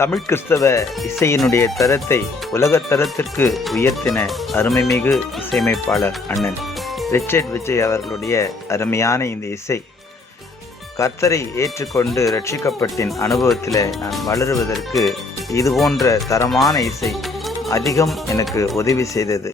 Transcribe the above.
தமிழ் கிறிஸ்தவ இசையினுடைய தரத்தை உலகத் தரத்திற்கு உயர்த்தின அருமைமிகு இசையமைப்பாளர் அண்ணன் ரிச்சர்ட் விஜய் அவர்களுடைய அருமையான இந்த இசை கர்த்தரை ஏற்றுக்கொண்டு ரட்சிக்கப்பட்டின் அனுபவத்தில் நான் வளருவதற்கு இது போன்ற தரமான இசை அதிகம் எனக்கு உதவி செய்தது.